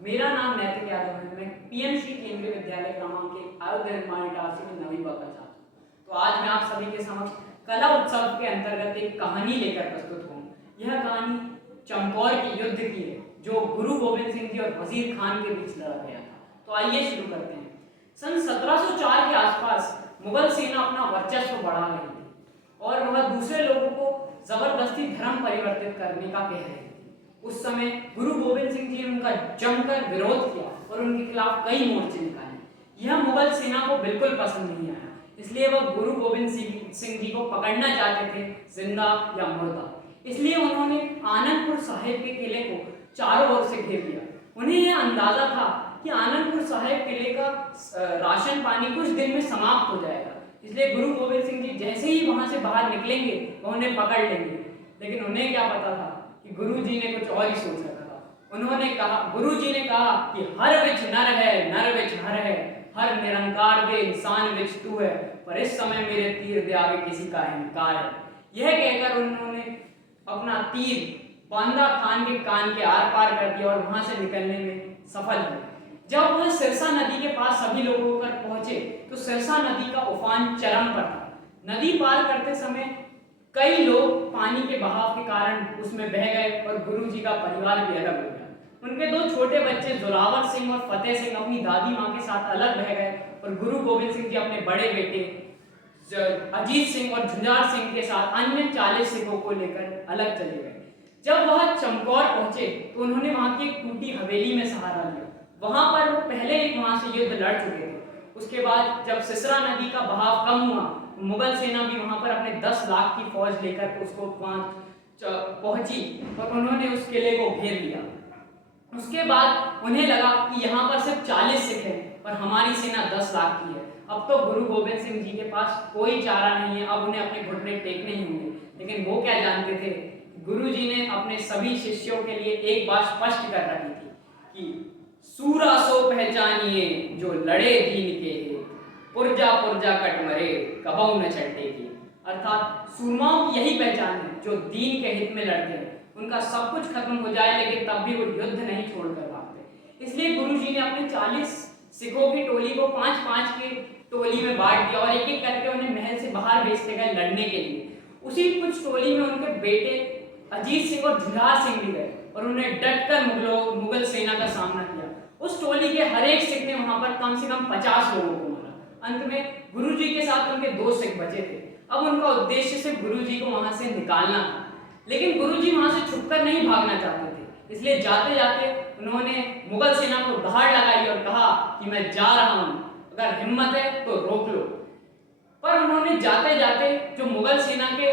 मेरा नाम नैतिक यादव है। मैं पीएमसी केंद्रीय विद्यालय क्रमांक के अयोध्या निर्माण इटारसी में नवीं का छात्र हूँ। तो आज मैं आप सभी के समक्ष कला उत्सव के अंतर्गत एक कहानी लेकर प्रस्तुत हूँ। यह कहानी चमकौर के युद्ध की है, जो गुरु गोविंद सिंह जी और वजीर खान के बीच लड़ा गया था। तो आइए शुरू करते हैं। सन 1704 के आसपास मुगल सेना अपना वर्चस्व बढ़ा रही थी और वह दूसरे लोगों को जबरदस्ती धर्म परिवर्तित करने का कह रहे थे। उस समय गुरु गोविंद सिंह जी ने उनका जमकर विरोध किया और उनके खिलाफ कई मोर्चे निकाले। यह मुगल सेना को बिल्कुल पसंद नहीं आया, इसलिए वह गुरु गोविंद सिंह जी को पकड़ना चाहते थे, जिंदा या मुर्दा। इसलिए उन्होंने आनंदपुर साहिब के किले को चारों ओर से घेर लिया। उन्हें यह अंदाजा था कि आनंदपुर साहिब किले का राशन पानी कुछ दिन में समाप्त हो जाएगा, इसलिए गुरु गोविंद सिंह जी जैसे ही वहां से बाहर निकलेंगे वह उन्हें पकड़ लेंगे। लेकिन उन्हें क्या पता था कि गुरु जी ने कुछ और ही सोच रखा था। गुरु जी ने कहा कि हर विच नर है, नर विच हर है, हर निरंकार दे इंसान विच तू है, पर इस समय मेरे तीर दे आगे किसी का अहंकार है। यह कहकर उन्होंने अपना तीर बांदा खान के कान के आर पार कर दिया और वहां से निकलने में सफल हुए। जब वह सिरसा नदी के पास सभी लोग होकर पहुंचे तो सिरसा नदी का उफान चरम पर था। नदी पार करते समय कई लोग पानी के बहाव के कारण उसमें बह गए और गुरु जी का परिवार भी अलग हो गया। उनके दो छोटे बच्चे जोरावर सिंह और फतेह सिंह अपनी दादी माँ के साथ अलग बह गए और गुरु गोविंद सिंह जी अपने बड़े बेटे अजीत सिंह और झुंझार सिंह के साथ अन्य 40 सिखों को लेकर अलग चले गए। जब वह चमकौर पहुंचे तो उन्होंने वहां की एक टूटी हवेली में सहारा लिया। वहां पर वो पहले ही वहां से युद्ध लड़ चुके थे। उसके बाद जब सिसरा नदी का बहाव कम हुआ, मुगल सेना भी वहां पर अपने 10 लाख की फौज लेकर उसको पहुंची और उन्होंने उस किले को घेर लिया। उसके बाद उन्हें लगा कि यहाँ पर सिर्फ 40 सिख हैं और हमारी सेना 10 लाख की है। अब तो गुरु गोविंद सिंह जी के पास कोई चारा नहीं है, अब उन्हें अपने घुटने टेकने ही होंगे। लेकिन वो क्या जानते थे, गुरु जी ने अपने सभी शिष्यों के लिए एक बात स्पष्ट कर रखी थी कि सूरा सो पहचानिए जो लड़े दीन के, पुरजा पुरजा कट मरे कबहू न छट्टे की। अर्थात सूरमाओं की यही पहचान है जो दीन के हित में लड़ते हैं। उनका सब कुछ खत्म हो जाए लेकिन तब भी वो युद्ध नहीं छोड़कर भागते। इसलिए गुरु जी ने अपने 40 सिखों की टोली को 5-5 के टोली में बांट दिया और एक एक करके उन्हें महल से बाहर भेजते गए लड़ने के लिए। उसी कुछ टोली में उनके बेटे अजीत सिंह और झुंझार सिंह भी गए और उन्हें डटकर मुगल सेना का सामना किया। उस टोली के हर एक सिख ने वहां पर कम से कम 50 लोगों को मारा। अंत में गुरु जी के साथ उनके 2 सिख बचे थे। अब उनका उद्देश्य सिर्फ गुरु जी को वहां से निकालना था, लेकिन गुरु जी वहां से छुपकर नहीं भागना चाहते थे। इसलिए जाते जाते उन्होंने मुगल सेना को दहाड़ लगाई और कहा कि मैं जा रहा हूं, अगर हिम्मत है तो रोक लो। पर उन्होंने जाते जाते जो मुगल सेना के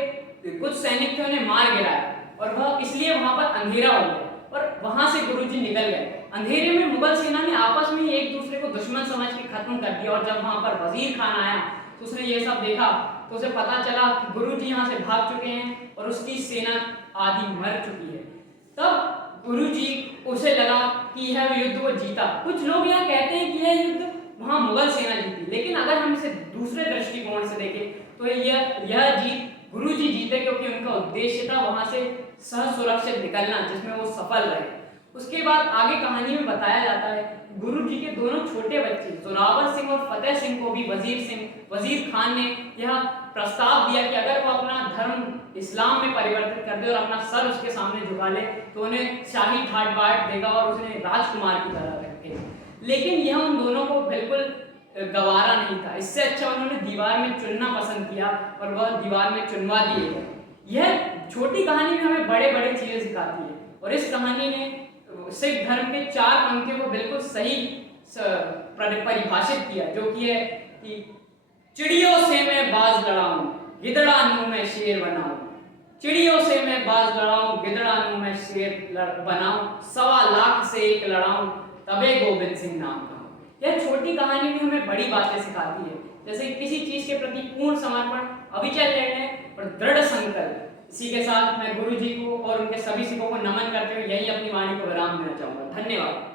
कुछ सैनिक थे उन्हें मार गिराया और वह इसलिए वहां पर अंधेरा हो गया और वहां से गुरु जी निकल गए। अंधेरे में मुगल सेना ने आपस में एक दूसरे को दुश्मन समझ के खत्म कर दिया और जब वहां पर वजीर खान आया तो उसने ये सब देखा तो उसे पता चला कि गुरु जी यहाँ से भाग चुके हैं और उसकी सेना आधी मर चुकी है। तब गुरु जी उसे लगा कि यह युद्ध वो जीता। कुछ लोग यह कहते हैं कि यह युद्ध वहां मुगल सेना जीती, लेकिन अगर हम इसे दूसरे दृष्टिकोण से देखें तो यह जीत गुरु जी जीते, क्योंकि उनका उद्देश्य था वहां से सुरक्षित निकलना, जिसमें वो सफल रहे। उसके बाद आगे कहानी में बताया जाता है गुरु जी के दोनों छोटे बच्चे जोरावर सिंह और फतेह सिंह को भी वजीर खान ने यह प्रस्ताव दिया कि अगर वो अपना धर्म इस्लाम में परिवर्तित कर दे और अपना सर उसके सामने झुका ले तो उन्हें शाही ठाट बाट देगा और उन्हें राजकुमार की तरह रखेगा। लेकिन यह उन दोनों को बिल्कुल गवारा नहीं था। इससे अच्छा उन्होंने दीवार में चुनना पसंद किया और वह दीवार में चुनवा दिए गए। यह छोटी कहानी में हमें बड़े बड़े चीजें सिखाती है और इस कहानी ने सिख धर्म के 4 पंक्तियों को बिल्कुल सही परिभाषित किया, जो कि है कि चिड़ियों से मैं बाज लड़ाऊं, गिदड़ा मुंह में शेर बनाऊं। चिड़ियों से मैं बाज लड़ाऊं, गिदड़ा मुंह में शेर बनाऊं, 1.25 लाख से एक लड़ाऊं, तबे गोविंद सिंह नाम कहूं। यह छोटी कहानी भी हमें बड़ी बातें सिखाती है, जैसे किसी चीज के प्रति पूर्ण समर्पण, अविचल निर्णय और दृढ़ संकल्प। इसी के साथ मैं गुरु जी को और उनके सभी सिखों को नमन करते हुए यही अपनी वाणी को विराम देना चाहूंगा। धन्यवाद।